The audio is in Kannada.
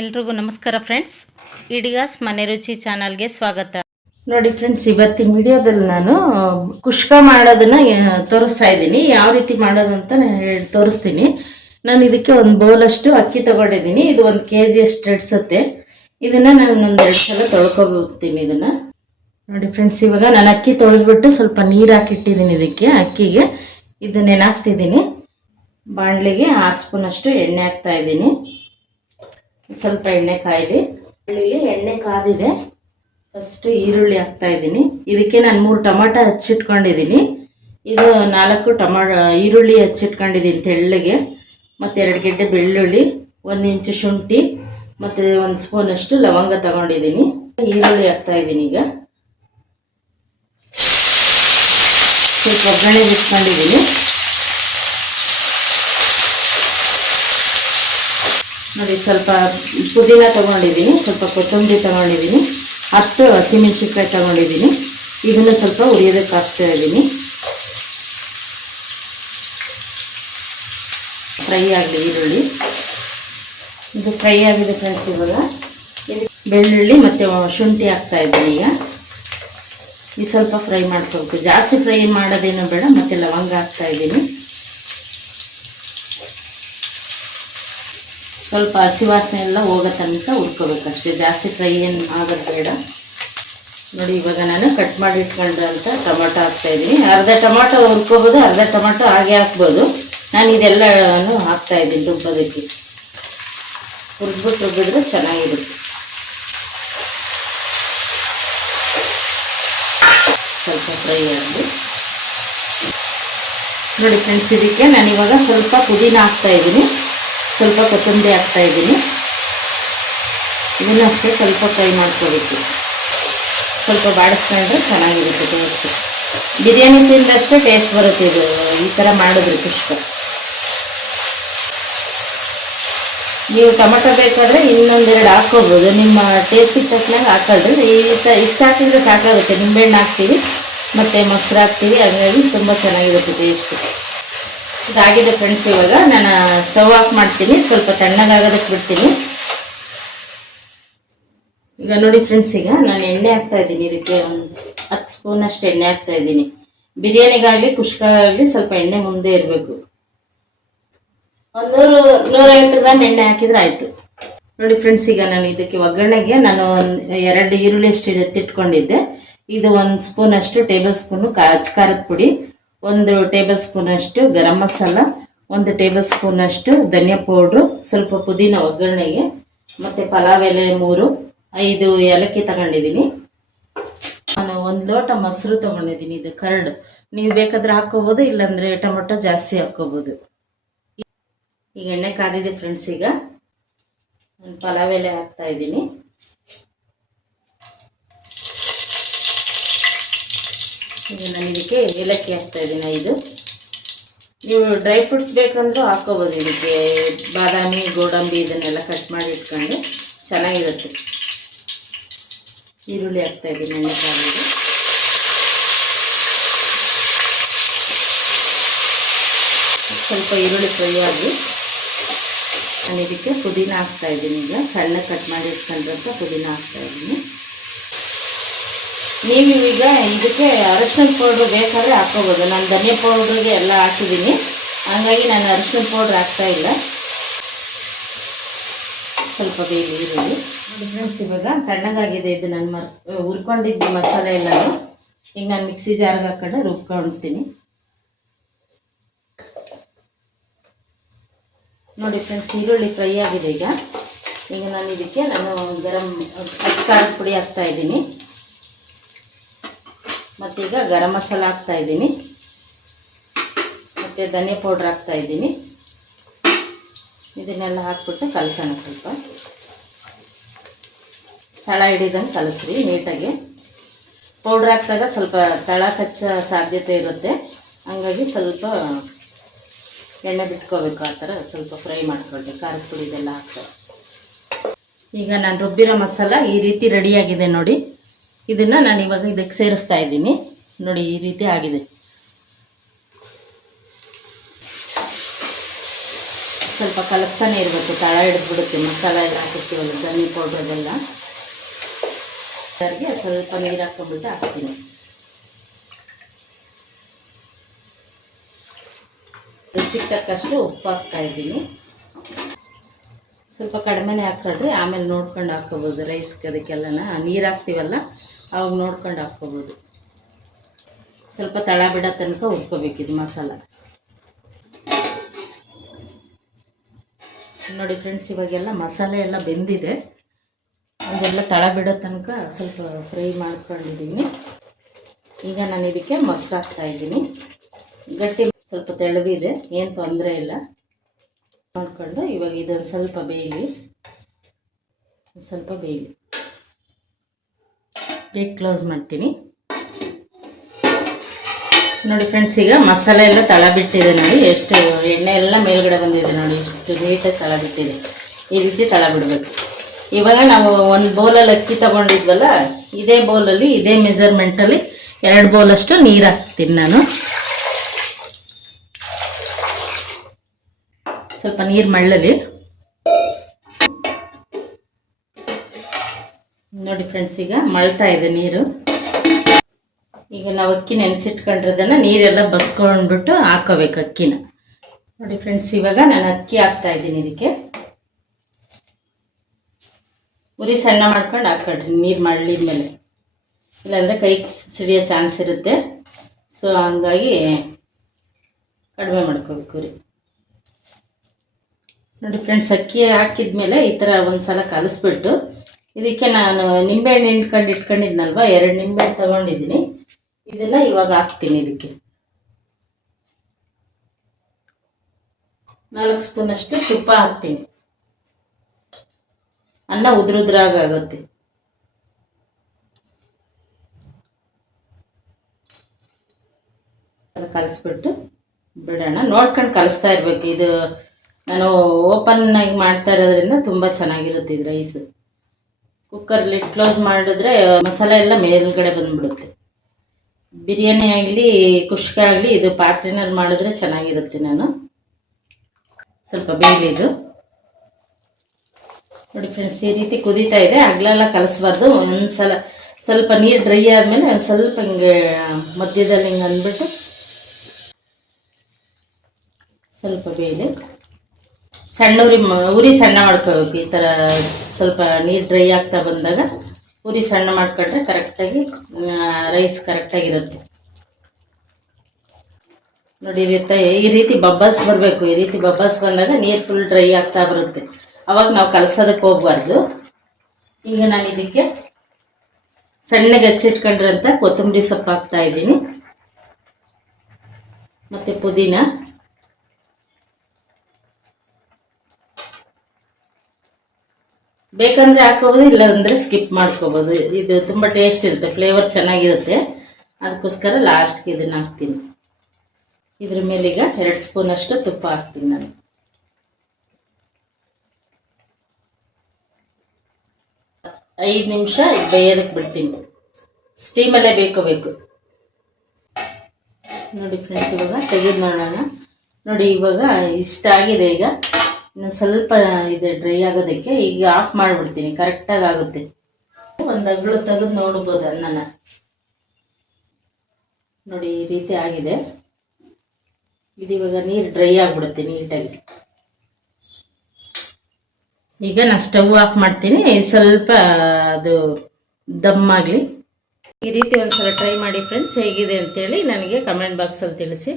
ಎಲ್ರಿಗೂ ನಮಸ್ಕಾರ ಫ್ರೆಂಡ್ಸ್. ಇಡಿಗಾಸ್ ಮನೆ ರುಚಿ ಚಾನಲ್ಗೆ ಸ್ವಾಗತ. ನೋಡಿ ಫ್ರೆಂಡ್ಸ್, ಇವತ್ತಿನ ವಿಡಿಯೋದಲ್ಲಿ ನಾನು ಕುಷ್ಕ ಮಾಡೋದನ್ನ ತೋರಿಸ್ತಾ ಇದ್ದೀನಿ. ಯಾವ ರೀತಿ ಮಾಡೋದಂತ ತೋರಿಸ್ತೀನಿ. ನಾನು ಇದಕ್ಕೆ ಒಂದು ಬೌಲಷ್ಟು ಅಕ್ಕಿ ತಗೊಂಡಿದ್ದೀನಿ. ಇದು 1 kg ಅಷ್ಟು ಇಡ್ಸುತ್ತೆ. ಇದನ್ನ ನಾನು ಒಂದೆರಡು ಸಲ ತೊಳ್ಕೊಬಿಡ್ತೀನಿ. ಇದನ್ನ ನೋಡಿ ಫ್ರೆಂಡ್ಸ್, ಇವಾಗ ನಾನು ಅಕ್ಕಿ ತೊಳೆದ್ಬಿಟ್ಟು ಸ್ವಲ್ಪ ನೀರು ಹಾಕಿಟ್ಟಿದ್ದೀನಿ. ಇದಕ್ಕೆ ಅಕ್ಕಿಗೆ ಇದನ್ನ ನೆನಾಕ್ತಿದ್ದೀನಿ. ಬಾಣಲಿಗೆ 6 ಸ್ಪೂನ್ ಅಷ್ಟು ಎಣ್ಣೆ ಹಾಕ್ತಾ ಇದ್ದೀನಿ. ಸ್ವಲ್ಪ ಎಣ್ಣೆ ಕಾಯಿಲಿ. ಎಣ್ಣೆ ಕಾದಿದೆ. ಫಸ್ಟ್ ಈರುಳ್ಳಿ ಹಾಕ್ತಾ ಇದ್ದೀನಿ. ಇದಕ್ಕೆ ನಾನು 3 ಟೊಮಾಟೊ ಹಚ್ಚಿಟ್ಕೊಂಡಿದ್ದೀನಿ. ಇದು 4 ಈರುಳ್ಳಿ ಹಚ್ಚಿಟ್ಕೊಂಡಿದ್ದೀನಿ ತೆಳ್ಳಗೆ. ಮತ್ತು 2 ಗೆಡ್ಡೆ ಬೆಳ್ಳುಳ್ಳಿ, 1 ಇಂಚು ಶುಂಠಿ ಮತ್ತು 1 ಸ್ಪೂನ್ ಅಷ್ಟು ಲವಂಗ ತಗೊಂಡಿದ್ದೀನಿ. ಈರುಳ್ಳಿ ಹಾಕ್ತಾ ಇದ್ದೀನಿ. ಈಗ ಒಗ್ಗರಣೆ ಬಿಟ್ಕೊಂಡಿದ್ದೀನಿ. ನೋಡಿ, ಸ್ವಲ್ಪ ಪುದೀನ ತೊಗೊಂಡಿದ್ದೀನಿ, ಸ್ವಲ್ಪ ಕೊತ್ತಂಬರಿ ತೊಗೊಂಡಿದ್ದೀನಿ, 10 ಹಸಿಮೆಣಸಿನ್ಕಾಯಿ ತೊಗೊಂಡಿದ್ದೀನಿ. ಇದನ್ನು ಸ್ವಲ್ಪ ಹುರಿಯೋದಕ್ಕೆ ಹಾಕ್ತಾ ಇದ್ದೀನಿ. ಫ್ರೈ ಆಗಲಿ ಈರುಳ್ಳಿ. ಇದು ಫ್ರೈ ಆಗಿದೆ ಫ್ರೆಂಡ್ಸ್. ಇವಾಗ ಬೆಳ್ಳುಳ್ಳಿ ಮತ್ತು ಶುಂಠಿ ಹಾಕ್ತಾ ಇದ್ದೀನಿ. ಈಗ ಸ್ವಲ್ಪ ಫ್ರೈ ಮಾಡ್ಕೋಬೇಕು. ಜಾಸ್ತಿ ಫ್ರೈ ಮಾಡೋದೇನೋ ಬೇಡ. ಮತ್ತು ಲವಂಗ ಹಾಕ್ತಾ ಇದ್ದೀನಿ. ಸ್ವಲ್ಪ ಹಸಿ ವಾಸನೆ ಎಲ್ಲ ಹೋಗೋ ತನಕ ಹುರ್ಕೋಬೇಕಷ್ಟೇ. ಜಾಸ್ತಿ ಫ್ರೈ ಏನು ಆಗೋದು ಬೇಡ. ನೋಡಿ, ಇವಾಗ ನಾನು ಕಟ್ ಮಾಡಿ ಇಟ್ಕೊಂಡ್ರಂಥ ಟೊಮೊಟೊ ಹಾಕ್ತಾಯಿದ್ದೀನಿ. ಅರ್ಧ ಟೊಮೊಟೊ ಹುರ್ಕೋಬೋದು, ಅರ್ಧ ಟೊಮೊಟೊ ಹಾಗೆ ಹಾಕ್ಬೋದು. ನಾನು ಇದೆಲ್ಲನೂ ಹಾಕ್ತಾಯಿದ್ದೀನಿ ರುಬ್ಬೋದಕ್ಕೆ. ರುಬ್ಬಿದ್ರೆ ಚೆನ್ನಾಗಿರುತ್ತೆ. ಸ್ವಲ್ಪ ಫ್ರೈ ಆಗಲಿ. ನೋಡಿ ಫ್ರೆಂಡ್ಸ್, ಇದಕ್ಕೆ ನಾನಿವಾಗ ಸ್ವಲ್ಪ ಪುದೀನ ಹಾಕ್ತಾಯಿದ್ದೀನಿ, ಸ್ವಲ್ಪ ಕೊತ್ತಂಬರಿ ಹಾಕ್ತಾ ಇದ್ದೀನಿ. ಇದನ್ನು ಅಷ್ಟೇ ಸ್ವಲ್ಪ ಫ್ರೈ ಮಾಡ್ಕೋಬೇಕು. ಸ್ವಲ್ಪ ಬಾಡಿಸ್ಕೊಂಡ್ರೆ ಚೆನ್ನಾಗಿರುತ್ತೆ ಟೇಸ್ಟ್. ಬಿರಿಯಾನಿ ತಿಂದಷ್ಟೇ ಟೇಸ್ಟ್ ಬರುತ್ತೆ ಇದು ಈ ಥರ ಮಾಡಿದ್ರೆ ಕುಷ್ಕ. ನೀವು ಟೊಮೊಟೊ ಬೇಕಾದರೆ ಇನ್ನೊಂದೆರಡು ಹಾಕ್ಕೋಬೋದು. ನಿಮ್ಮ ಟೇಸ್ಟಿಗೆ ತಕ್ಕನಾಗ ಹಾಕೊಳ್ರಿ. ಇಷ್ಟು ಹಾಕಿದ್ರೆ ಸಾಕಾಗುತ್ತೆ. ನಿಂಬೆಹಣ್ಣು ಹಾಕ್ತೀವಿ ಮತ್ತು ಮೊಸರು ಹಾಕ್ತೀವಿ, ಹಾಗಾಗಿ ತುಂಬ ಚೆನ್ನಾಗಿರುತ್ತೆ ಟೇಸ್ಟು. ಇದಾಗಿದೆ ಫ್ರೆಂಡ್ಸ್. ಇವಾಗ ನಾನು ಸ್ಟವ್ ಆಫ್ ಮಾಡ್ತೀನಿ. ಸ್ವಲ್ಪ ತಣ್ಣಗಾಗೋದಕ್ಕೆ ಬಿಡ್ತೀನಿ. ಈಗ ನೋಡಿ ಫ್ರೆಂಡ್ಸ್, ಈಗ ನಾನು ಎಣ್ಣೆ ಹಾಕ್ತಾ ಇದ್ದೀನಿ. ಇದಕ್ಕೆ ಒಂದು 10 ಸ್ಪೂನ್ ಅಷ್ಟು ಎಣ್ಣೆ ಹಾಕ್ತಾ ಇದ್ದೀನಿ. ಬಿರಿಯಾನಿಗಾಗಲಿ ಕುಷ್ಕಾಗಲಿ ಸ್ವಲ್ಪ ಎಣ್ಣೆ ಮುಂದೆ ಇರಬೇಕು. 150 ಗ್ರಾಮ್ ಎಣ್ಣೆ ಹಾಕಿದ್ರೆ ಆಯಿತು. ನೋಡಿ ಫ್ರೆಂಡ್ಸ್, ಈಗ ನಾನು ಇದಕ್ಕೆ ಒಗ್ಗರಣೆಗೆ ನಾನು 2 ಈರುಳ್ಳಿ ಅಷ್ಟು ಎತ್ತಿಟ್ಕೊಂಡಿದ್ದೆ. ಇದು 1 ಸ್ಪೂನ್ ಅಷ್ಟು ಟೇಬಲ್ ಸ್ಪೂನು ಖಾರದ ಪುಡಿ, 1 ಟೇಬಲ್ ಸ್ಪೂನ್ ಅಷ್ಟು ಗರಂ ಮಸಾಲ, 1 ಟೇಬಲ್ ಸ್ಪೂನ್ ಅಷ್ಟು ಧನಿಯಾ ಪೌಡ್ರು, ಸ್ವಲ್ಪ ಪುದೀನ ಒಗ್ಗರಣೆಗೆ, ಮತ್ತು ಪಲಾವ್ ಎಲೆ 3-5 ಏಲಕ್ಕಿ ತಗೊಂಡಿದ್ದೀನಿ. ನಾನು 1 ಲೋಟ ಮೊಸರು ತೊಗೊಂಡಿದ್ದೀನಿ. ಇದು ಕರ್ಡ್. ನೀವು ಬೇಕಾದ್ರೆ ಹಾಕ್ಕೋಬೋದು, ಇಲ್ಲಾಂದರೆ ಟೊಮೊಟೊ ಜಾಸ್ತಿ ಹಾಕ್ಕೋಬೋದು. ಈಗ ಎಣ್ಣೆ ಕಾದಿದೆ ಫ್ರೆಂಡ್ಸ್. ಈಗ ನಾನು ಪಲಾವ್ ಎಲೆ ಹಾಕ್ತಾ ಇದ್ದೀನಿ. ಈಗ ನಾನು ಇದಕ್ಕೆ ಏಲಕ್ಕಿ ಹಾಕ್ತಾ ಇದ್ದೀನಿ 5. ನೀವು ಡ್ರೈ ಫ್ರೂಟ್ಸ್ ಬೇಕಂದ್ರೂ ಹಾಕ್ಕೋಬೋದು. ಇದಕ್ಕೆ ಬಾದಾಮಿ, ಗೋಡಂಬಿ ಇದನ್ನೆಲ್ಲ ಕಟ್ ಮಾಡಿ ಇಟ್ಕೊಂಡು ಚೆನ್ನಾಗಿರುತ್ತೆ. ಈರುಳ್ಳಿ ಹಾಕ್ತಾ ಇದ್ದೀನಿ. ಎಣ್ಣೆ ಕಾದಿದೆ. ಸ್ವಲ್ಪ ಈರುಳ್ಳಿ ಫ್ರೈ ಆಗಿ ನಾನು ಇದಕ್ಕೆ ಪುದೀನ ಹಾಕ್ತಾ ಇದ್ದೀನಿ. ಈಗ ಸಣ್ಣ ಕಟ್ ಮಾಡಿ ಇಟ್ಕೊಂಡ್ರಂತ ಪುದೀನ ಹಾಕ್ತಾ ಇದ್ದೀನಿ. ನೀವು ಈಗ ಇದಕ್ಕೆ ಅರಿಶಿಣದ ಪೌಡ್ರು ಬೇಕಾದರೆ ಹಾಕ್ಕೋಬೋದು. ನಾನು ಧನಿಯಾ ಪೌಡ್ರಿಗೆ ಎಲ್ಲ ಹಾಕಿದ್ದೀನಿ, ಹಾಗಾಗಿ ನಾನು ಅರಿಶಿಣದ ಪೌಡ್ರ್ ಹಾಕ್ತಾಯಿಲ್ಲ. ಸ್ವಲ್ಪ ಬೇಗ ಈರುಳ್ಳಿ. ನೋಡಿ ಫ್ರೆಂಡ್ಸ್, ಇವಾಗ ತಣ್ಣಗಾಗಿದೆ. ಇದು ನಾನು ಹುರ್ಕೊಂಡಿದ್ದು ಮಸಾಲೆ ಎಲ್ಲನೂ ಈಗ ನಾನು ಮಿಕ್ಸಿ ಜಾರ್ಗೆ ಹಾಕೊಂಡು ರುಬ್ಕೊಳ್ತೀನಿ. ನೋಡಿ ಫ್ರೆಂಡ್ಸ್, ಈರುಳ್ಳಿ ಫ್ರೈ ಆಗಿದೆ. ಈಗ ನಾನು ಇದಕ್ಕೆ ಖಾರದ ಪುಡಿ ಹಾಕ್ತಾಯಿದ್ದೀನಿ. ಮತ್ತೀಗ ಗರಂ ಮಸಾಲ ಹಾಕ್ತಾಯಿದ್ದೀನಿ, ಮತ್ತು ಧನಿಯಾ ಪೌಡ್ರ್ ಹಾಕ್ತಾಯಿದ್ದೀನಿ. ಇದನ್ನೆಲ್ಲ ಹಾಕ್ಬಿಟ್ಟು ಕಲಸೋಣ. ಸ್ವಲ್ಪ ತಳ ಹಿಡಿದಂಗೆ ಕಲಸ್ರಿ ನೀಟಾಗಿ. ಪೌಡ್ರ್ ಹಾಕಿದಾಗ ಸ್ವಲ್ಪ ತಳ ಕಚ್ಚೋ ಸಾಧ್ಯತೆ ಇರುತ್ತೆ, ಹಾಗಾಗಿ ಸ್ವಲ್ಪ ಎಣ್ಣೆ ಬಿಟ್ಕೋಬೇಕು. ಆ ಥರ ಸ್ವಲ್ಪ ಫ್ರೈ ಮಾಡ್ಕೊಳ್ಳಿ. ಖಾರದ ಪುಡಿ ಇದೆಲ್ಲ ಹಾಕ್ತಾರೆ. ಈಗ ನಾನು ರುಬ್ಬಿರೋ ಮಸಾಲ ಈ ರೀತಿ ರೆಡಿಯಾಗಿದೆ ನೋಡಿ. ಇದನ್ನು ನಾನು ಇವಾಗ ಇದಕ್ಕೆ ಸೇರಿಸ್ತಾ ಇದ್ದೀನಿ. ನೋಡಿ, ಈ ರೀತಿ ಆಗಿದೆ. ಸ್ವಲ್ಪ ಕಲಿಸ್ತಾನೆ ಇರಬೇಕು, ತಳ ಹಿಡಿದ್ಬಿಡುತ್ತೆ ಮಸಾಲೆ ಎಲ್ಲ ಹಾಕಿರ್ತೀವಲ್ಲ, ಧನಿ ಪೌಡ್ರದೆಲ್ಲ. ಸ್ವಲ್ಪ ನೀರು ಹಾಕ್ಕೊಂಡ್ಬಿಟ್ಟು ಹಾಕ್ತೀನಿ. ರುಚಿಗೆ ತಕ್ಕಷ್ಟು ಉಪ್ಪು ಹಾಕ್ತಾ ಇದ್ದೀನಿ. ಸ್ವಲ್ಪ ಕಡಿಮೆನೇ ಹಾಕ್ಕೊಳ್ರಿ, ಆಮೇಲೆ ನೋಡ್ಕೊಂಡು ಹಾಕ್ಕೋಬೋದು. ರೈಸ್ಗೆ ಅದಕ್ಕೆಲ್ಲನ ನೀರು ಹಾಕ್ತೀವಲ್ಲ ಅವಾಗ ನೋಡ್ಕೊಂಡು ಹಾಕ್ಕೋಬೋದು. ಸ್ವಲ್ಪ ತಳ ಬಿಡೋ ತನಕ ಉಟ್ಕೋಬೇಕಿದು ಮಸಾಲ. ನೋಡಿ ಫ್ರೆಂಡ್ಸ್, ಇವಾಗೆಲ್ಲ ಮಸಾಲೆ ಎಲ್ಲ ಬೆಂದಿದೆ. ಅದೆಲ್ಲ ತಳ ಬಿಡೋ ತನಕ ಸ್ವಲ್ಪ ಫ್ರೈ ಮಾಡ್ಕೊಂಡಿದ್ದೀನಿ. ಈಗ ನಾನು ಇದಕ್ಕೆ ಮೊಸರು ಹಾಕ್ತಾಯಿದ್ದೀನಿ. ಗಟ್ಟಿ ಸ್ವಲ್ಪ ತೆಳುವಿದೆ, ಏನು ತೊಂದರೆ ಇಲ್ಲ. ನೋಡಿಕೊಂಡು ಇವಾಗ ಇದೊಂದು ಸ್ವಲ್ಪ ಬೇಯಲಿ. ಲಿಡ್ ಕ್ಲೋಸ್ ಮಾಡ್ತೀನಿ. ನೋಡಿ ಫ್ರೆಂಡ್ಸ್, ಈಗ ಮಸಾಲೆ ಎಲ್ಲ ತಳ ಬಿಟ್ಟಿದೆ. ನೋಡಿ ಎಷ್ಟು ಎಣ್ಣೆ ಎಲ್ಲ ಮೇಲ್ಗಡೆ ಬಂದಿದೆ. ನೋಡಿ ಎಷ್ಟು ನೀಟಾಗಿ ತಳ ಬಿಟ್ಟಿದೆ. ಈ ರೀತಿ ತಳ ಬಿಡಬೇಕು. ಇವಾಗ ನಾವು ಒಂದು ಬೌಲಲ್ಲಿ ಅಕ್ಕಿ ತಗೊಂಡಿದ್ವಲ್ಲ, ಇದೇ ಬೌಲಲ್ಲಿ ಇದೇ ಮೆಜರ್ಮೆಂಟಲ್ಲಿ 2 ಬೌಲಷ್ಟು ನೀರು ಹಾಕ್ತೀನಿ ನಾನು. ಸ್ವಲ್ಪ ನೀರು ಮಳ್ಳಲಿ. ನೋಡಿ ಫ್ರೆಂಡ್ಸ್, ಈಗ ಮಳ್ತಾ ಇದೆ ನೀರು. ಈಗ ನಾವು ಅಕ್ಕಿ ನೆನೆಸಿಟ್ಕೊಂಡಿರೋದನ್ನು ನೀರೆಲ್ಲ ಬಸ್ಕೊಂಡ್ಬಿಟ್ಟು ಹಾಕೋಬೇಕು ಅಕ್ಕಿನ. ನೋಡಿ ಫ್ರೆಂಡ್ಸ್, ಇವಾಗ ನಾನು ಅಕ್ಕಿ ಹಾಕ್ತಾ ಇದ್ದೀನಿ. ಇದಕ್ಕೆ ಉರಿ ಸಣ್ಣ ಮಾಡ್ಕೊಂಡು ಹಾಕ್ಕೊಳ್ರಿ ನೀರು ಮಳ್ಳಿದ ಮೇಲೆ, ಇಲ್ಲಾಂದರೆ ಕೈ ಸಿಡಿಯೋ ಚಾನ್ಸ್ ಇರುತ್ತೆ. ಸೊ ಹಂಗಾಗಿ ಕಡಿಮೆ ಮಾಡ್ಕೋಬೇಕು ಉರಿ. ನೋಡಿ ಫ್ರೆಂಡ್ಸ್, ಅಕ್ಕಿ ಹಾಕಿದ್ಮೇಲೆ ಈ ಥರ ಒಂದು ಸಲ ಕಲಿಸ್ಬಿಟ್ಟು ಇದಕ್ಕೆ ನಾನು ನಿಂಬೆಹಣ್ಣು ಇಟ್ಕೊಂಡಿದ್ನಲ್ವ, 2 ನಿಂಬೆಹಣ್ಣು ತೊಗೊಂಡಿದ್ದೀನಿ. ಇದನ್ನು ಇವಾಗ ಹಾಕ್ತೀನಿ. ಇದಕ್ಕೆ 4 ಸ್ಪೂನಷ್ಟು ತುಪ್ಪ ಹಾಕ್ತೀನಿ. ಅನ್ನ ಉದ್ರಾಗುತ್ತೆ. ಕಲಿಸ್ಬಿಟ್ಟು ಬಿಡೋಣ. ನೋಡ್ಕೊಂಡು ಕಲಿಸ್ತಾ ಇರಬೇಕು. ಇದು ನಾನು ಓಪನ್ ಆಗಿ ಮಾಡ್ತಾ ಇರೋದ್ರಿಂದ ತುಂಬ ಚೆನ್ನಾಗಿರುತ್ತೆ ಇದು ರೈಸ್. ಕುಕ್ಕರ್ ಲಿಡ್ ಕ್ಲೋಸ್ ಮಾಡಿದ್ರೆ ಮಸಾಲೆ ಎಲ್ಲ ಮೇಲ್ಗಡೆ ಬಂದುಬಿಡುತ್ತೆ. ಬಿರಿಯಾನಿ ಆಗಲಿ ಕುಷ್ಕ ಆಗಲಿ ಇದು ಪಾತ್ರೆನಲ್ಲಿ ಮಾಡಿದ್ರೆ ಚೆನ್ನಾಗಿರುತ್ತೆ. ನಾನು ಸ್ವಲ್ಪ ಬೇಯಲಿದು. ನೋಡಿ ಫ್ರೆಂಡ್ಸ್, ಈ ರೀತಿ ಕುದೀತಾ ಇದೆ. ಅಗಲೆಲ್ಲ ಕಲಿಸ್ಬಾರ್ದು. ಒಂದ್ಸಲ ಸ್ವಲ್ಪ ನೀರು ಡ್ರೈ ಆದಮೇಲೆ ಒಂದು ಸ್ವಲ್ಪ ಹಿಂಗೆ ಮಧ್ಯದಲ್ಲಿ ಹಿಂಗೆ ಅಂದ್ಬಿಟ್ಟು ಸ್ವಲ್ಪ ಬೇಯಲಿ. ಉರಿ ಸಣ್ಣ ಮಾಡ್ಕೋಬೇಕು. ಈ ಥರ ಸ್ವಲ್ಪ ನೀರು ಡ್ರೈ ಆಗ್ತಾ ಬಂದಾಗ ಉರಿ ಸಣ್ಣ ಮಾಡ್ಕೊಂಡ್ರೆ ಕರೆಕ್ಟಾಗಿ ರೈಸ್ ಕರೆಕ್ಟಾಗಿರುತ್ತೆ. ನೋಡಿ ಈ ರೀತಿ ಬಬ್ಬಲ್ಸ್ ಬರಬೇಕು. ಈ ರೀತಿ ಬಬ್ಬಲ್ಸ್ ಬಂದಾಗ ನೀರು ಫುಲ್ ಡ್ರೈ ಆಗ್ತಾ ಬರುತ್ತೆ. ಅವಾಗ ನಾವು ಕಲಸೋದಕ್ಕೆ ಹೋಗ್ಬಾರ್ದು. ಈಗ ನಾನು ಇದಕ್ಕೆ ಸಣ್ಣಗೆ ಹಚ್ಚಿಟ್ಕೊಂಡ್ರಂತ ಕೊತ್ತಂಬರಿ ಸೊಪ್ಪು ಹಾಕ್ತಾ ಇದ್ದೀನಿ, ಮತ್ತು ಪುದೀನ. ಬೇಕಂದರೆ ಹಾಕೋಬೋದು, ಇಲ್ಲಾಂದರೆ ಸ್ಕಿಪ್ ಮಾಡ್ಕೋಬೋದು. ಇದು ತುಂಬ ಟೇಸ್ಟ್ ಇರುತ್ತೆ, ಫ್ಲೇವರ್ ಚೆನ್ನಾಗಿರುತ್ತೆ. ಅದಕ್ಕೋಸ್ಕರ ಲಾಸ್ಟ್ಗೆ ಇದನ್ನು ಹಾಕ್ತೀನಿ. ಇದ್ರ ಮೇಲೀಗ 2 ಸ್ಪೂನಷ್ಟು ತುಪ್ಪ ಹಾಕ್ತೀನಿ ನಾನು. ಐದು ನಿಮಿಷ ಬೇಯೋದಕ್ಕೆ ಬಿಡ್ತೀನಿ. ಸ್ಟೀಮಲ್ಲೇ ಬೇಕೋಬೇಕು. ನೋಡಿ ಫ್ರೆಂಡ್ಸ್, ಇವಾಗ ತೆಗೆದು ನೋಡೋಣ. ನೋಡಿ ಇವಾಗ ಇಷ್ಟ ಆಗಿದೆ. ಈಗ ಇನ್ನು ಸ್ವಲ್ಪ ಇದೆ ಡ್ರೈ ಆಗೋದಕ್ಕೆ. ಈಗ ಆಫ್ ಮಾಡಿಬಿಡ್ತೀನಿ, ಕರೆಕ್ಟಾಗಿ ಆಗುತ್ತೆ. ಒಂದು ಅಗಳು ತೆಗೆದು ನೋಡ್ಬೋದು ಅನ್ನನ. ನೋಡಿ ಈ ರೀತಿ ಆಗಿದೆ. ಇದು ಇವಾಗ ನೀರು ಡ್ರೈ ಆಗಿಬಿಡುತ್ತೆ ನೀಟಾಗಿ. ಈಗ ನಾನು ಸ್ಟವ್ ಆಫ್ ಮಾಡ್ತೀನಿ, ಸ್ವಲ್ಪ ಅದು ದಮ್ ಆಗಲಿ. ಈ ರೀತಿ ಒಂದ್ಸಲ ಟ್ರೈ ಮಾಡಿ ಫ್ರೆಂಡ್ಸ್, ಹೇಗಿದೆ ಅಂತೇಳಿ ನನಗೆ ಕಮೆಂಟ್ ಬಾಕ್ಸಲ್ಲಿ ತಿಳಿಸಿ.